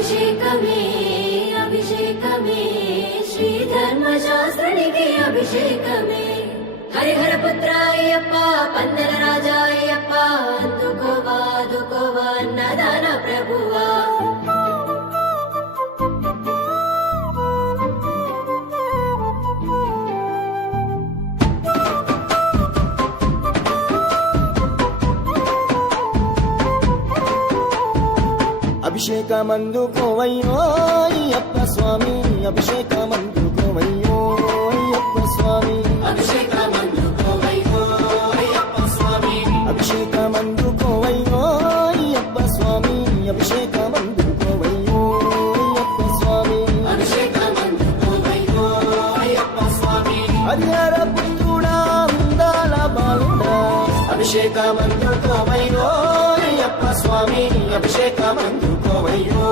అభిషేకమే అభిషేకమే శ్రీధర్మశాస్త్రునికి అభిషేకమే హరిహర పుత్ర అయ్యప్ప పందల రాజా అయ్యప్ప అందుకోవా అందుకోవా అన్నదాన ప్రభువా అభిషేకమందుకోవయ్యో అయ్యప్ప స్వామి అభిషేకమందుకోవయ్యో అయ్యప్ప స్వామి అభిషేకమందుకోవయ్యో అయ్యప్ప స్వామి అభిషేకమందుకోవయ్యో అయ్యప్ప స్వామి అభిషేకమందుకోవయ్యో అయ్యప్ప స్వామి అభిషేకమందుకోవయ్యో అయ్యప్ప స్వామి హరిహర పుత్రుడా అందాల బాలుడా అభిషేకమందుకోవయ్యో అయ్యప్ప స్వామి అభిషేకమందుకోవయ్యో